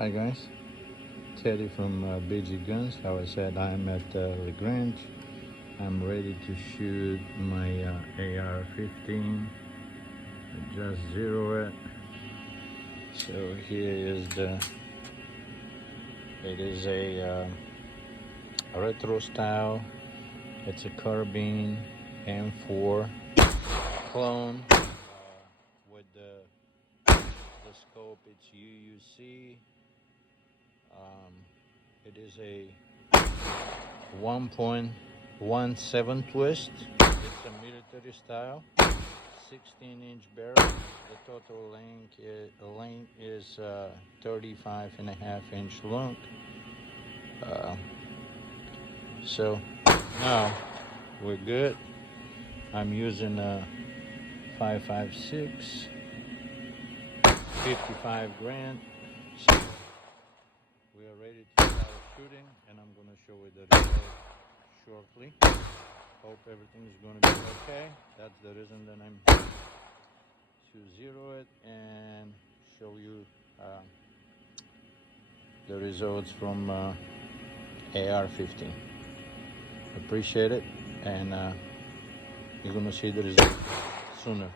Hi guys, Teddy from BG Guns. How I said, I'm at LaGrange. I'm ready to shoot my AR-15. I just zero it. So here is it is a retro style. It's a carbine M4 clone with the scope. It's UUC. It is a 1.17 twist. It's a military style. 16-inch barrel. The total length is 35.5-inch long. So now we're good. I'm using a 5.56, 55 grand. So we are ready to start shooting, and I'm going to show you the result shortly. Hope everything's going to be okay. That's the reason that I'm here to zero it and show you the results from AR-15. Appreciate it, and you're going to see the results sooner.